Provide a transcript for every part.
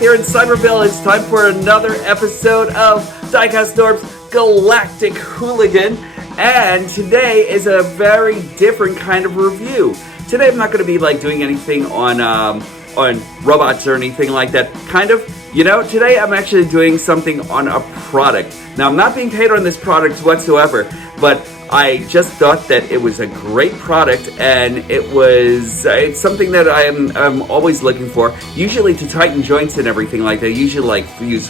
here in Cyberville. It's time for another episode of DIECAST NORBZ Galactic Hooligan. And today is a very different kind of review. Today I'm not going to be like doing anything on robots or anything like that. Kind of, you know, today I'm actually doing something on a product. Now I'm not being paid on this product whatsoever, but I just thought that it was a great product, and it's something that I'm always looking for. Usually to tighten joints and everything like that. I usually like use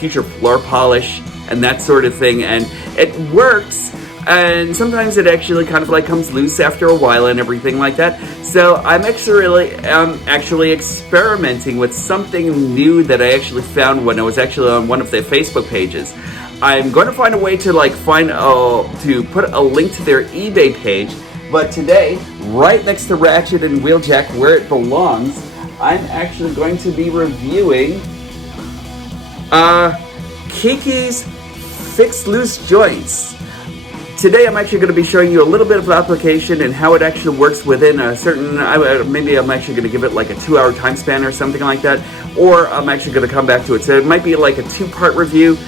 future floor polish and that sort of thing, and it works. And sometimes it actually kind of like comes loose after a while and everything like that. So I'm actually experimenting with something new that I actually found when I was actually on one of their Facebook pages. I'm going to find a way to to put a link to their eBay page. But today, right next to Ratchet and Wheeljack, where it belongs, I'm actually going to be reviewing KIKI's Fix Loose Joints. Today I'm actually going to be showing you a little bit of the application and how it actually works within a certain, maybe I'm actually going to give it like a 2-hour time span or something like that, or I'm actually going to come back to it. So it might be like a 2-part review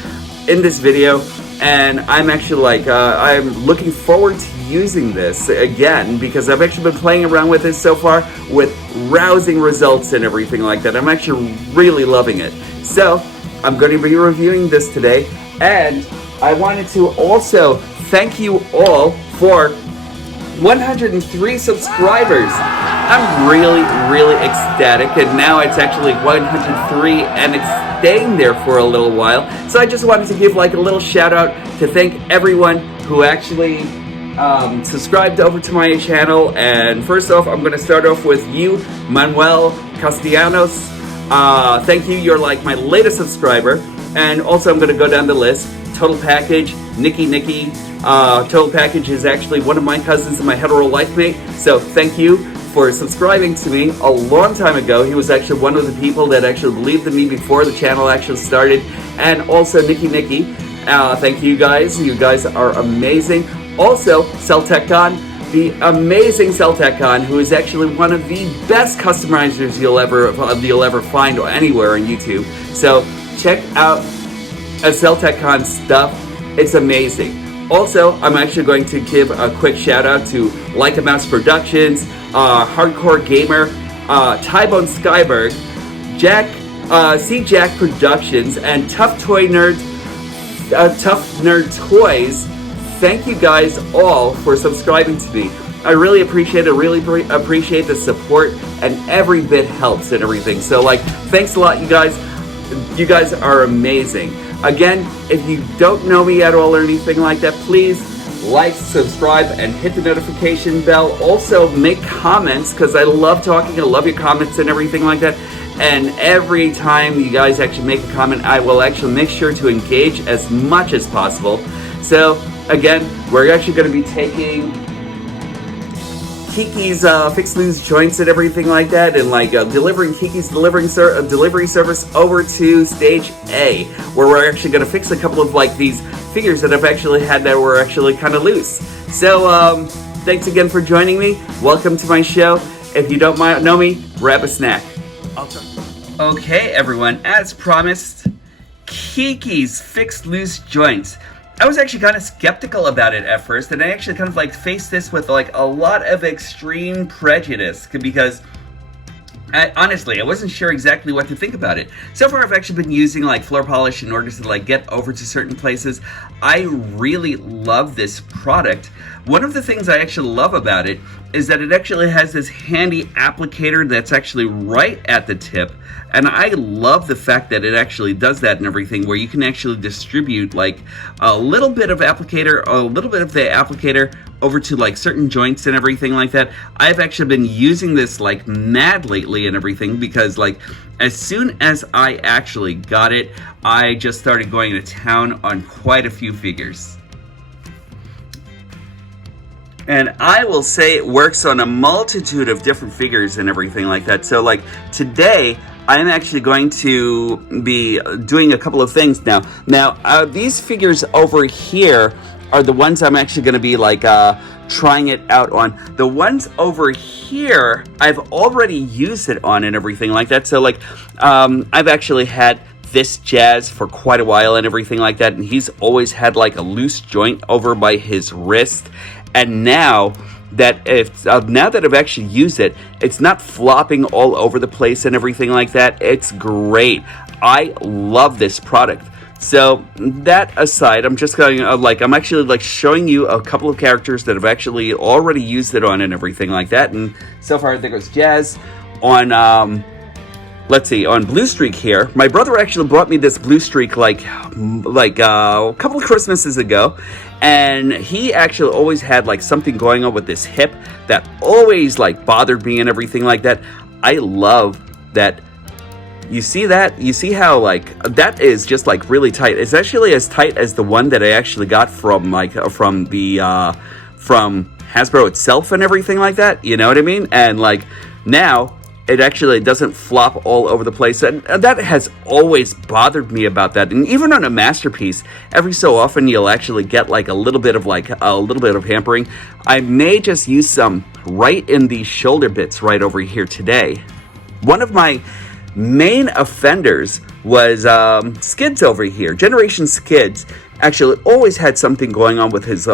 in this video, and I'm actually I'm looking forward to using this again because I've actually been playing around with this so far with rousing results and everything like that. I'm actually really loving it. So I'm going to be reviewing this today, and I wanted to also thank you all for 103 subscribers. I'm really ecstatic, and now it's actually 103 and it's staying there for a little while. So I just wanted to give like a little shout out to thank everyone who actually subscribed over to my channel. And first off, I'm going to start off with you, Manuel Castellanos. Thank you, you're like my latest subscriber. And also I'm going to go down the list. Total Package, Nikki. Total Package is actually one of my cousins and my hetero life mate. So thank you for subscribing to me a long time ago. He was actually one of the people that actually believed in me before the channel actually started. And also Nikki. Thank you guys. You guys are amazing. Also, CellTechCon, the amazing CellTechCon, who is actually one of the best customizers you'll ever find anywhere on YouTube. So check out CellTechCon stuff. It's amazing. Also, I'm actually going to give a quick shout out to Like a Mouse Productions, Hardcore Gamer, Tybone Skyberg, Jack Productions, and Tough Nerd Toys. Thank you guys all for subscribing to me. I really appreciate it. Really appreciate the support, and every bit helps and everything. So thanks a lot, you guys. You guys are amazing. Again, if you don't know me at all or anything like that, please like, subscribe, and hit the notification bell. Also, make comments, because I love talking. I love your comments and everything like that. And every time you guys actually make a comment, I will actually make sure to engage as much as possible. So, again, we're actually going to be taking KIKI's Fix Loose Joints and everything like that, and delivering KIKI's delivery service over to Stage A, where we're actually going to fix a couple of these figures that I've actually had that were actually kind of loose. So thanks again for joining me. Welcome to my show. If you don't know me, grab a snack. Okay, everyone, as promised, KIKI's Fix Loose Joints. I was actually kind of skeptical about it at first, and I actually kind of faced this with a lot of extreme prejudice because honestly, I wasn't sure exactly what to think about it. So far, I've actually been using floor polish in order to get over to certain places. I really love this product. One of the things I actually love about it is that it actually has this handy applicator that's actually right at the tip. And I love the fact that it actually does that and everything, where you can actually distribute a little bit of the applicator over to certain joints and everything like that. I've actually been using this mad lately and everything because as soon as I actually got it, I just started going to town on quite a few figures. And I will say it works on a multitude of different figures and everything like that. So today, I'm actually going to be doing a couple of things now. Now, these figures over here are the ones I'm actually going to be like trying it out on. The ones over here, I've already used it on and everything like that. So like, I've actually had this Jazz for quite a while and everything like that, and he's always had like a loose joint over by his wrist. And now that I've actually used it, it's not flopping all over the place and everything like that. It's great. I love this product. So that aside, I'm just going I'm actually like showing you a couple of characters that have actually already used it on and everything like that. And so far, there goes Jazz on let's see, on Blue Streak here. My brother actually brought me this Blue Streak like a couple of Christmases ago, and he actually always had like something going on with this hip that always like bothered me and everything like that. I love that. You see that? You see how like that is just like really tight. It's actually as tight as the one that I actually got from from Hasbro itself and everything like that. You know what I mean? And like now, it actually doesn't flop all over the place, and that has always bothered me about that. And even on a Masterpiece, every so often you'll actually get like a little bit of hampering. I may just use some right in these shoulder bits right over here today. One of my main offenders was Skids over here. Generation Skids actually always had something going on with his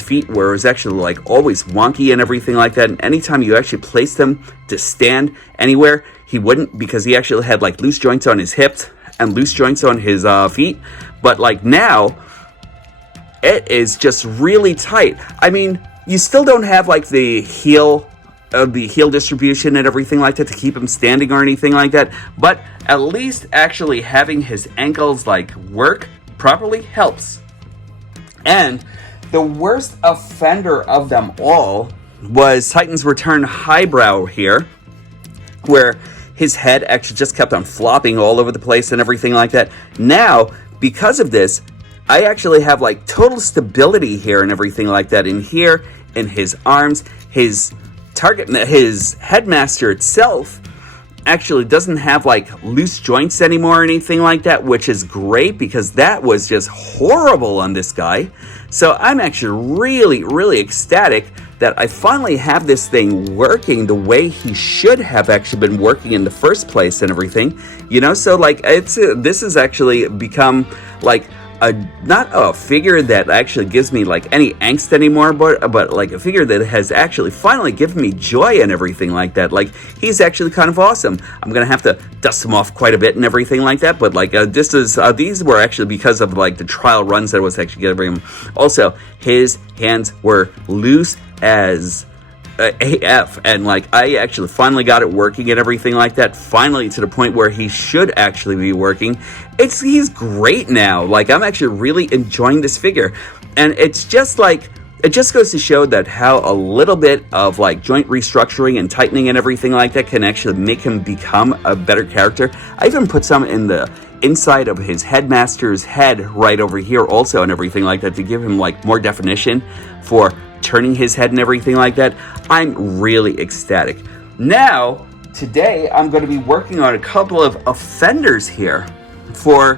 feet, where it was actually like always wonky and everything like that. And anytime you actually placed him to stand anywhere, he wouldn't, because he actually had like loose joints on his hips and loose joints on his feet. But like now, it is just really tight. I mean, you still don't have like the heel distribution and everything like that to keep him standing or anything like that, but at least actually having his ankles like work properly helps. And the worst offender of them all was Titan's Return Highbrow here, where his head actually just kept on flopping all over the place and everything like that. Now, because of this, I actually have like total stability here and everything like that in here, in his arms. His headmaster itself actually doesn't have like loose joints anymore or anything like that, which is great, because that was just horrible on this guy. So I'm actually really, really ecstatic that I finally have this thing working the way he should have actually been working in the first place and everything, you know. So like this has actually become like not a figure that actually gives me like any angst anymore, but like a figure that has actually finally given me joy and everything like that. Like, he's actually kind of awesome. I'm gonna have to dust him off quite a bit and everything like that, but like these were actually because of like the trial runs that I was actually giving him. Also, his hands were loose as AF, and like I actually finally got it working and everything like that, finally, to the point where he should actually be working. He's great now. Like, I'm actually really enjoying this figure, and it's just like, it just goes to show that how a little bit of like joint restructuring and tightening and everything like that can actually make him become a better character. I even put some in the inside of his headmaster's head right over here also and everything like that, to give him like more definition for turning his head and everything like that. I'm really ecstatic. Now, today, I'm going to be working on a couple of offenders here for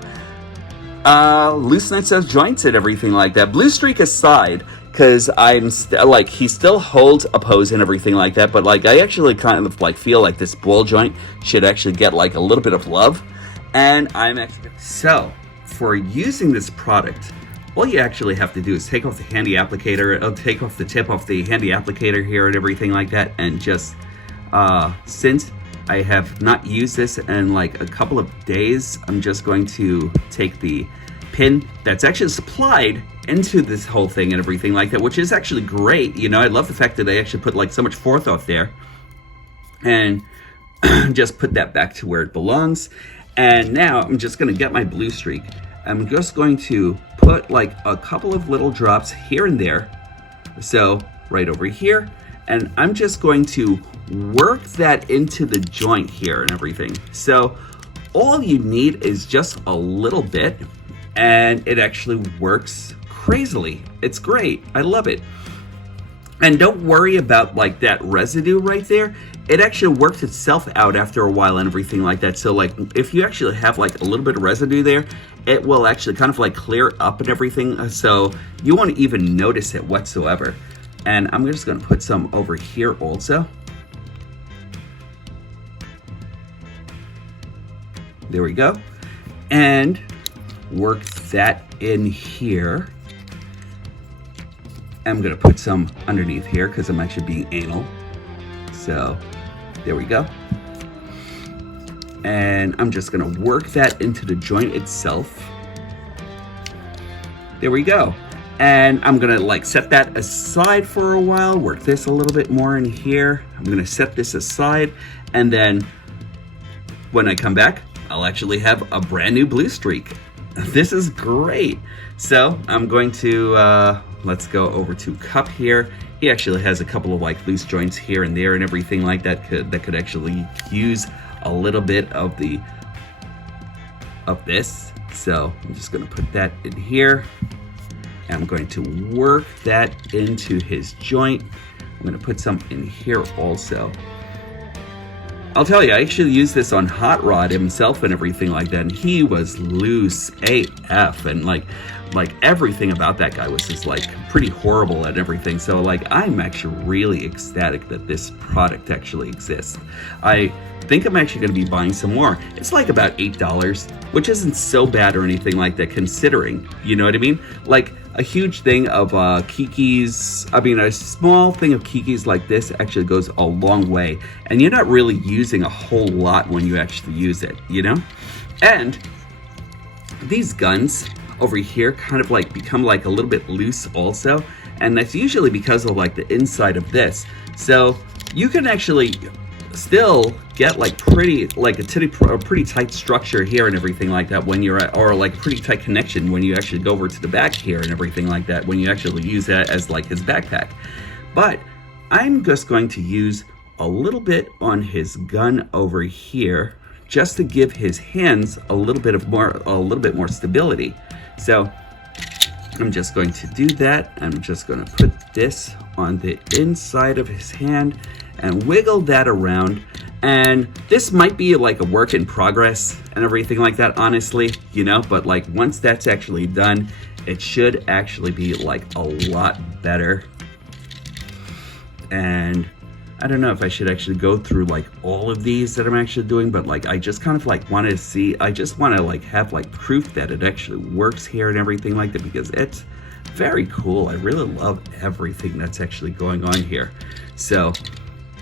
looseness of joints and everything like that. Blue Streak aside, because I'm like, he still holds a pose and everything like that, but like I actually kind of like feel like this ball joint should actually get like a little bit of love. And I'm actually, so for using this product, all you actually have to do is take off the handy applicator, take off the tip off the handy applicator here and everything like that, and just, since I have not used this in like a couple of days, I'm just going to take the pin that's actually supplied into this whole thing and everything like that, which is actually great. You know, I love the fact that they actually put like so much forethought there, and just put that back to where it belongs. And now I'm just going to get my Blue Streak. I'm just going to put like a couple of little drops here and there, so right over here, and I'm just going to work that into the joint here and everything. So all you need is just a little bit, and it actually works crazily. It's great. I love it. And don't worry about like that residue right there. It actually works itself out after a while and everything like that. So like if you actually have like a little bit of residue there, it will actually kind of like clear up and everything. So you won't even notice it whatsoever. And I'm just gonna put some over here also. There we go. And work that in here. I'm gonna put some underneath here because I'm actually being anal. So there we go. And I'm just gonna work that into the joint itself. There we go. And I'm gonna like set that aside for a while, work this a little bit more in here. I'm gonna set this aside, and then when I come back, I'll actually have a brand new blue streak. This is great. So I'm going to, let's go over to Cup here. He actually has a couple of like loose joints here and there and everything like that could actually use a little bit of this. So I'm just gonna put that in here. And I'm going to work that into his joint. I'm gonna put some in here also. I'll tell you, I actually used this on Hot Rod himself and everything like that, and he was loose AF, and like everything about that guy was just like pretty horrible and everything. So like I'm actually really ecstatic that this product actually exists. I think I'm actually going to be buying some more. It's like about $8, which isn't so bad or anything like that considering, you know what I mean? Like a huge thing of KIKI's, I mean a small thing of KIKI's like this actually goes a long way, and you're not really using a whole lot when you actually use it, you know? And these guns over here kind of like become like a little bit loose also, and that's usually because of like the inside of this. So you can actually still get like a pretty tight structure here and everything like that when you're at, or like a pretty tight connection when you actually go over to the back here and everything like that when you actually use that as like his backpack. But I'm just going to use a little bit on his gun over here just to give his hands a little bit more stability. So I'm just going to do that. I'm just going to put this on the inside of his hand and wiggle that around. And this might be like a work in progress and everything like that, honestly, you know, but like once that's actually done, it should actually be like a lot better. And I don't know if I should actually go through like all of these that I'm actually doing, but like I just kind of like want to see, I just want to like have like proof that it actually works here and everything like that, because it's very cool. I really love everything that's actually going on here. So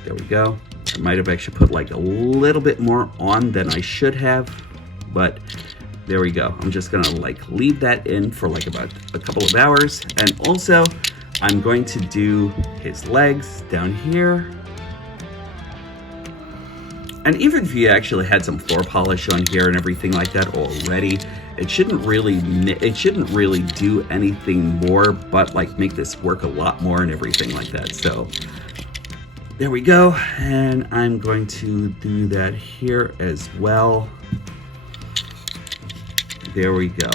there we go. I might have actually put like a little bit more on than I should have, but there we go. I'm just gonna like leave that in for like about a couple of hours. And also I'm going to do his legs down here. And even if you actually had some floor polish on here and everything like that already, it shouldn't really do anything more but like make this work a lot more and everything like that. So there we go. And I'm going to do that here as well. There we go.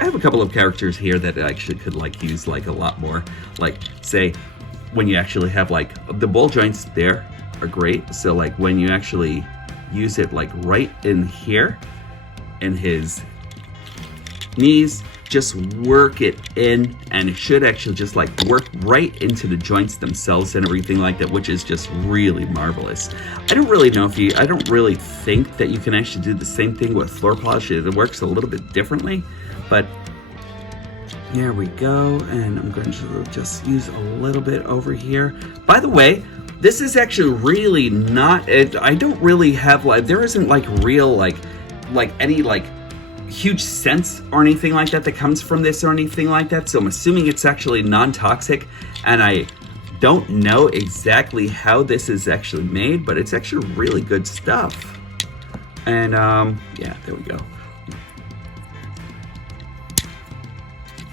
I have a couple of characters here that I actually could like use like a lot more. Like say when you actually have like the ball joints there are great. So like when you actually use it like right in here in his knees, just work it in, and it should actually just like work right into the joints themselves and everything like that, which is just really marvelous. I don't really think that you can actually do the same thing with floor polish. It works a little bit differently, but there we go. And I'm going to just use a little bit over here. By the way, this is actually really not, I don't really have like, there isn't like real like any like huge scents or anything like that comes from this or anything like that. So I'm assuming it's actually non-toxic, and I don't know exactly how this is actually made, but it's actually really good stuff. And yeah, there we go.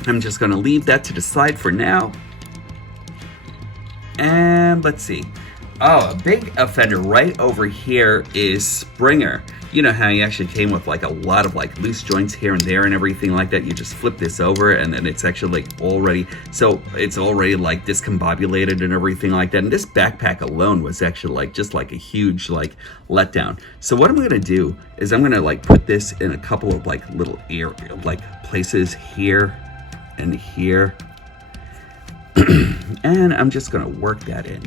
I'm just gonna leave that to the side for now. And let's see. Oh, a big offender right over here is Springer. You know how he actually came with like a lot of like loose joints here and there and everything like that. You just flip this over and then it's actually like already, so it's already like discombobulated and everything like that. And this backpack alone was actually like just like a huge like letdown. So what I'm gonna do is I'm gonna like put this in a couple of like little places here and here. And I'm just gonna work that in.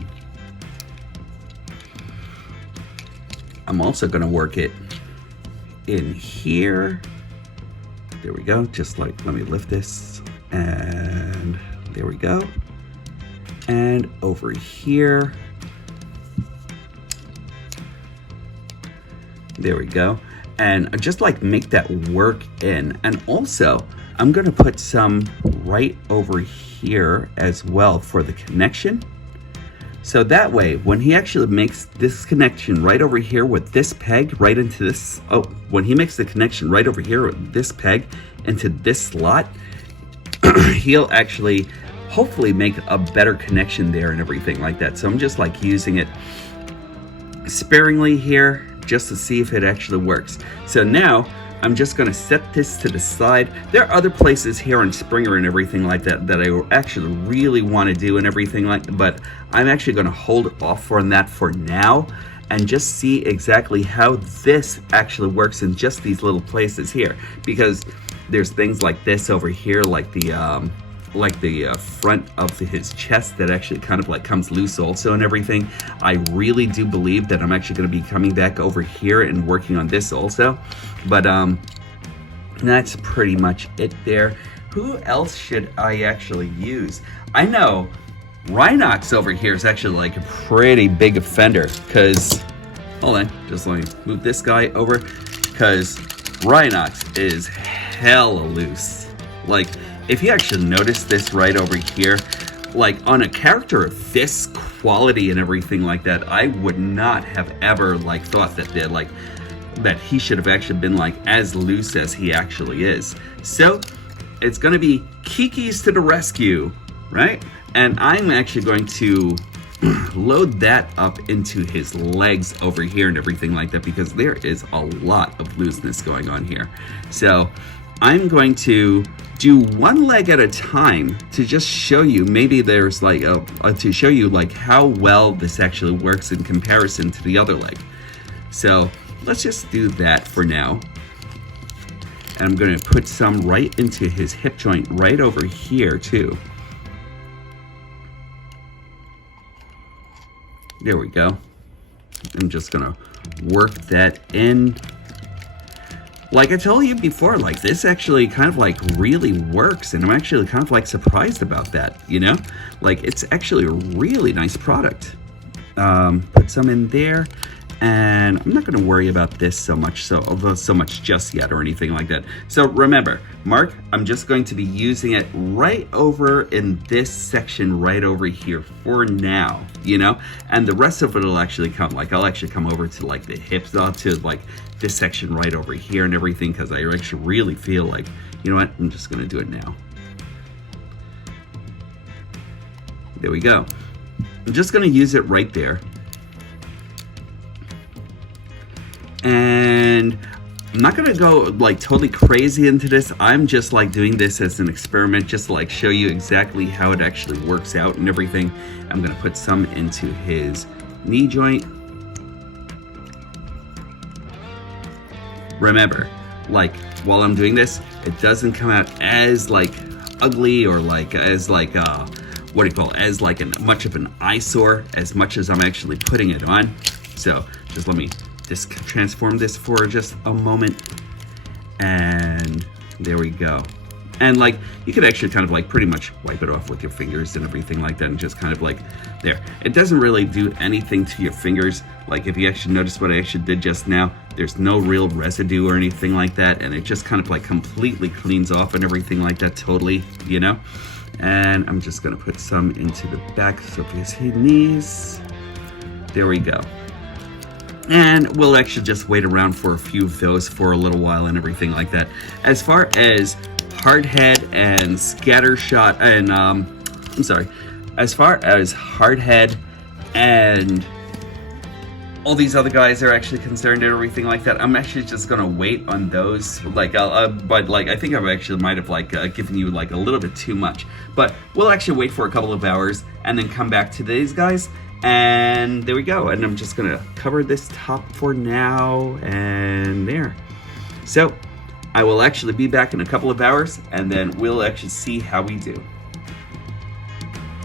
I'm also gonna work it in here. There we go, just like, let me lift this, and there we go. And over here. There we go. And just like make that work in. And also, I'm gonna put some right over here as well for the connection. So that way, when he actually makes this connection right over here with this peg right into this, when he makes the connection right over here with this peg into this slot, he'll actually hopefully make a better connection there and everything like that. So I'm just like using it sparingly here just to see if it actually works. So now I'm just gonna set this to the side. There are other places here on Springer and everything like that that I actually really wanna do and everything like that, but I'm actually gonna hold off on that for now and just see exactly how this actually works in just these little places here. Because there's things like this over here, like the front of his chest that actually kind of like comes loose also and everything. I really do believe that I'm actually going to be coming back over here and working on this also. But that's pretty much it there. Who else should I actually use? I know Rhinox over here is actually like a pretty big offender, because, hold on, just let me move this guy over, because Rhinox is hella loose. Like, if you actually notice this right over here, like on a character of this quality and everything like that, I would not have ever like thought that that he should have actually been like as loose as he actually is. So it's gonna be Kiki's to the rescue, right? And I'm actually going to load that up into his legs over here and everything like that, because there is a lot of looseness going on here. So I'm going to do one leg at a time to just show you, maybe there's like to show you like how well this actually works in comparison to the other leg. So let's just do that for now. And I'm gonna put some right into his hip joint right over here too. There we go. I'm just gonna work that in. Like I told you before, like this actually kind of like really works, and I'm actually kind of like surprised about that, you know? Like it's actually a really nice product. Put some in there, and I'm not gonna worry about this so much just yet or anything like that. So remember, Mark, I'm just going to be using it right over in this section right over here for now, you know? And the rest of it will actually come, like I'll actually come over to like the hips, to like this section right over here and everything, because I actually really feel like, you know what, I'm just gonna do it now. There we go. I'm just gonna use it right there. And I'm not gonna go like totally crazy into this. I'm just like doing this as an experiment, just to like show you exactly how it actually works out and everything. I'm gonna put some into his knee joint. Remember, like while I'm doing this, it doesn't come out as like ugly or like as like what do you call it, as like much of an eyesore as much as I'm actually putting it on. So just let me just transform this for just a moment, and there we go. And like you could actually kind of like pretty much wipe it off with your fingers and everything like that, and just kind of like there. It doesn't really do anything to your fingers. Like if you actually notice what I actually did just now, there's no real residue or anything like that, and it just kind of like completely cleans off and everything like that totally, you know? And I'm just gonna put some into the back of his knees. There we go. And we'll actually just wait around for a few of those for a little while and everything like that. As far as hardhead and scattershot and as far as hardhead and all these other guys are actually concerned and everything like that. I'm actually just gonna wait on those. Like, but like I think I actually might have like given you like a little bit too much. But we'll actually wait for a couple of hours and then come back to these guys. And there we go. And I'm just gonna cover this top for now and there. So I will actually be back in a couple of hours and then we'll actually see how we do.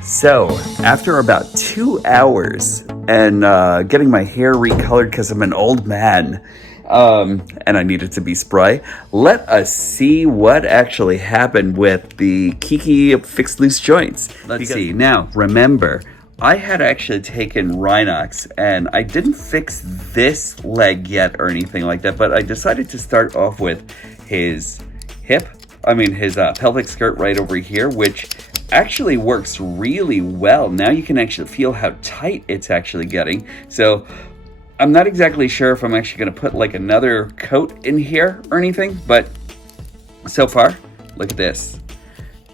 So, after about 2 hours and getting my hair recolored because I'm an old man and I need it to be spry, let us see what actually happened with the KIKI Fix Loose Joints. Let's see. Now, remember, I had actually taken Rhinox and I didn't fix this leg yet or anything like that, but I decided to start off with his his pelvic skirt right over here, which actually works really well. Now you can actually feel how tight it's actually getting. So I'm not exactly sure if I'm actually going to put like another coat in here or anything, but so far, look at this.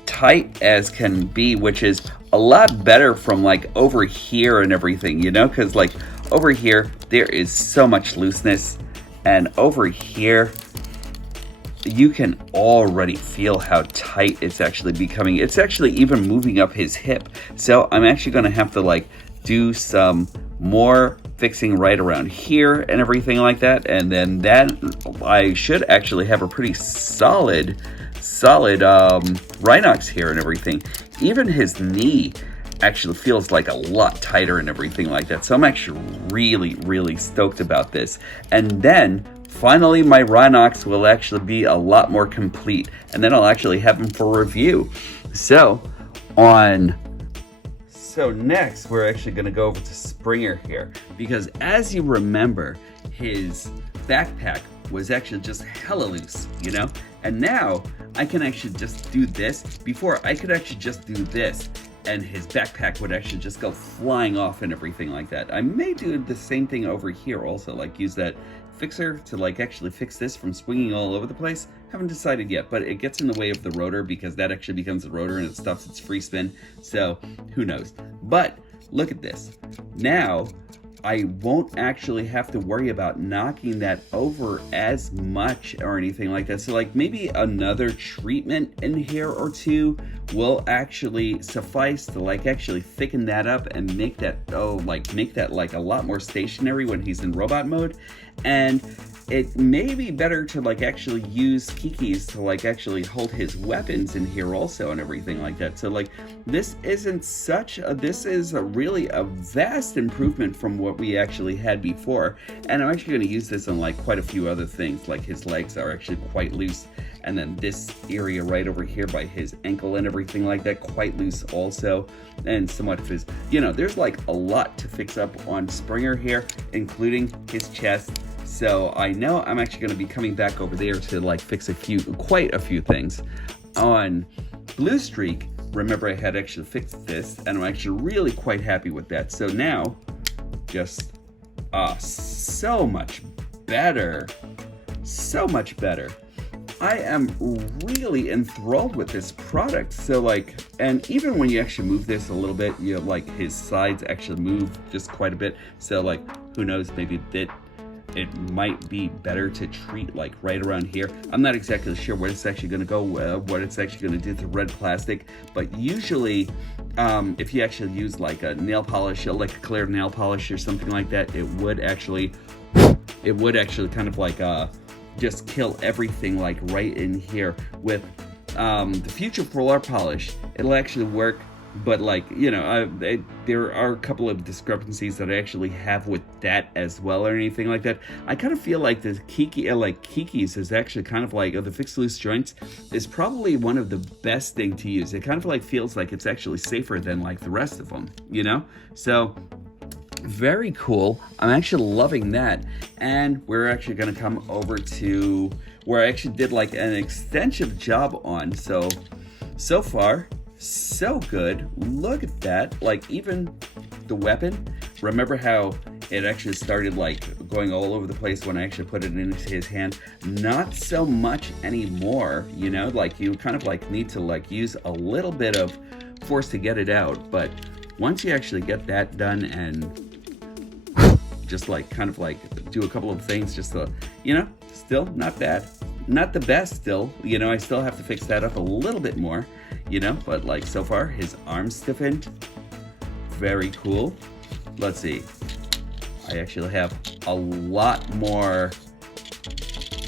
Tight as can be, which is a lot better from like over here and everything, you know, because like over here, there is so much looseness, and over here, you can already feel how tight it's actually becoming. It's actually even moving up his hip. So I'm actually going to have to like do some more fixing right around here and everything like that. And then that I should actually have a pretty solid Rhinox here and everything. Even his knee actually feels like a lot tighter and everything like that. So I'm actually really stoked about this. And then finally, my Rhinox will actually be a lot more complete, and then I'll actually have him for review. So next, we're actually going to go over to Springer here, because as you remember, his backpack was actually just hella loose, you know? And now I can actually just do this. Before, I could actually just do this, and his backpack would actually just go flying off and everything like that. I may do the same thing over here also, like use that fixer to like actually fix this from swinging all over the place. Haven't decided yet, but it gets in the way of the rotor because that actually becomes the rotor and it stops its free spin. So who knows? But look at this. Now I won't actually have to worry about knocking that over as much or anything like that. So like maybe another treatment in here or two will actually suffice to like actually thicken that up and make that like a lot more stationary when he's in robot mode. And it may be better to like actually use KIKI's to like actually hold his weapons in here also and everything like that. So like this is really a vast improvement from what we actually had before. And I'm actually going to use this on like quite a few other things, like his legs are actually quite loose. And then this area right over here by his ankle and everything like that, quite loose also. And somewhat of his, you know, there's like a lot to fix up on Springer here, including his chest. So I know I'm actually going to be coming back over there to like fix quite a few things. On Blue Streak, remember I had actually fixed this, and I'm actually really quite happy with that. So now, just so much better. So much better. I am really enthralled with this product. So like, and even when you actually move this a little bit, you know, like his sides actually move just quite a bit. So like, who knows, maybe it might be better to treat like right around here. I'm not exactly sure where it's actually going to go, what it's actually going to do to the red plastic, but usually if you actually use like a nail polish, like a clear nail polish or something like that, it would actually kind of like just kill everything like right in here. With the future Polar polish, it'll actually work, but like, you know, there are a couple of discrepancies that I actually have with that as well or anything like that. I kind of feel like the KIKI's is actually kind of like, the Fix Loose Joints is probably one of the best thing to use. It kind of like feels like it's actually safer than like the rest of them, you know? So very cool. I'm actually loving that. And we're actually going to come over to where I actually did like an extensive job on. So far, so good. Look at that. Like even the weapon, remember how it actually started like going all over the place when I actually put it into his hand? Not so much anymore, you know, like you kind of like need to like use a little bit of force to get it out. But once you actually get that done, and just like kind of like do a couple of things just to, you know, still not bad. Not the best still, you know, I still have to fix that up a little bit more, you know, but like so far his arms stiffened. Very cool. Let's see. I actually have a lot more,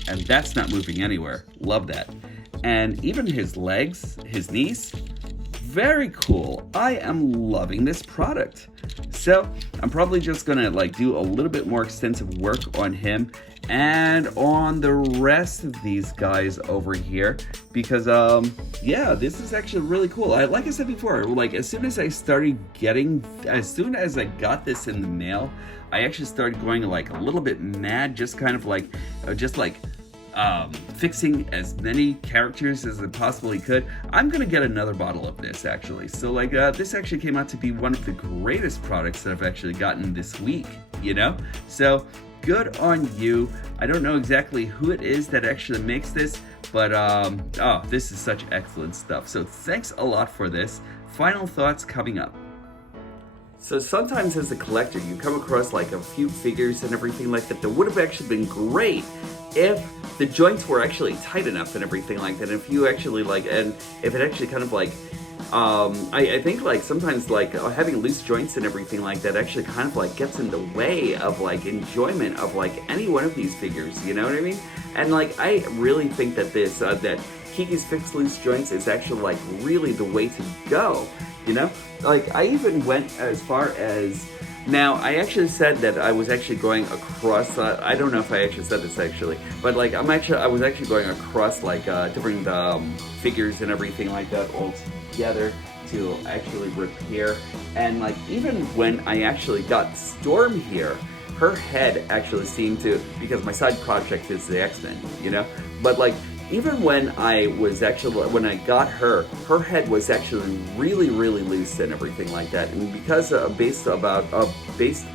and that's not moving anywhere. Love that. And even his legs, his knees, very cool. I am loving this product. So I'm probably just gonna like do a little bit more extensive work on him and on the rest of these guys over here, because yeah, this is actually really cool. Like I said before, like as soon as I got this in the mail, I actually started going like a little bit mad, just kind of like fixing as many characters as I possibly could. I'm gonna get another bottle of this actually. So like this actually came out to be one of the greatest products that I've actually gotten this week, you know? So good on you. I don't know exactly who it is that actually makes this, but oh, this is such excellent stuff. So thanks a lot for this. Final thoughts coming up. So sometimes as a collector, you come across like a few figures and everything like that would have actually been great if the joints were actually tight enough and everything like that. If you actually like, and if it actually kind of like, I think like sometimes like having loose joints and everything like that actually kind of like gets in the way of like enjoyment of like any one of these figures, you know what I mean? And like I really think that this, that KIKI's Fix Loose Joints is actually like really the way to go, you know? Like I even went as far as, now, I actually said that I was actually going across, I don't know if I actually said this actually, but like I was actually going across like different figures and everything like that all together to actually repair. And like even when I actually got Storm here, her head actually seemed to, because my side project is the X-Men, you know, but like even when I got her head was actually really, really loose and everything like that. And because based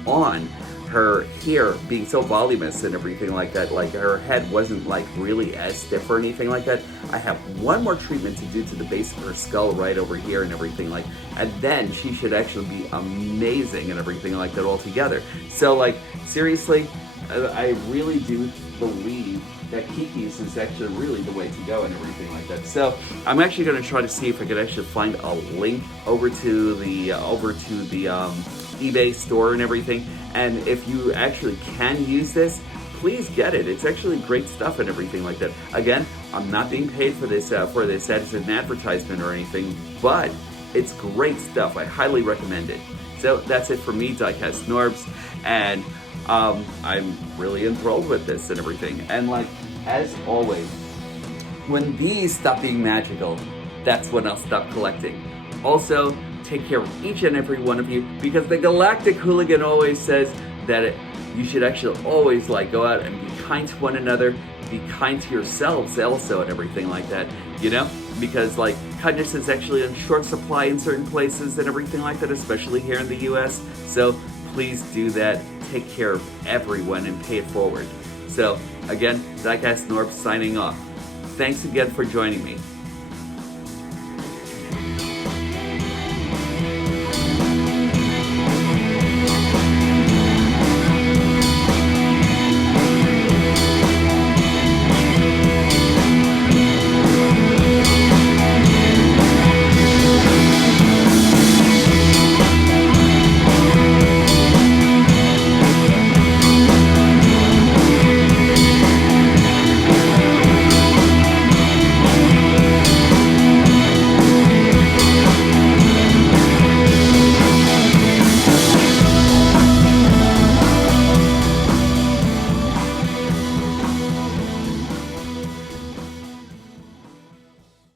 on her hair being so voluminous and everything like that, like her head wasn't like really as stiff or anything like that. I have one more treatment to do to the base of her skull right over here and everything like, and then she should actually be amazing and everything like that altogether. So like seriously, I really do believe that KIKI's is actually really the way to go and everything like that. So I'm actually going to try to see if I could actually find a link over to the eBay store and everything. And if you actually can use this, please get it. It's actually great stuff and everything like that. Again, I'm not being paid for this as an advertisement or anything, but it's great stuff. I highly recommend it. So that's it for me, DIECAST NORBZ, and I'm really enthralled with this and everything. And like, as always, when these stop being magical, that's when I'll stop collecting. Also, take care of each and every one of you, because the Galactic Hooligan always says that you should actually always like go out and be kind to one another, be kind to yourselves also and everything like that, you know? Because like kindness is actually in short supply in certain places and everything like that, especially here in the US. So please do that. Take care of everyone and pay it forward. So again, DIECAST NORBZ signing off. Thanks again for joining me.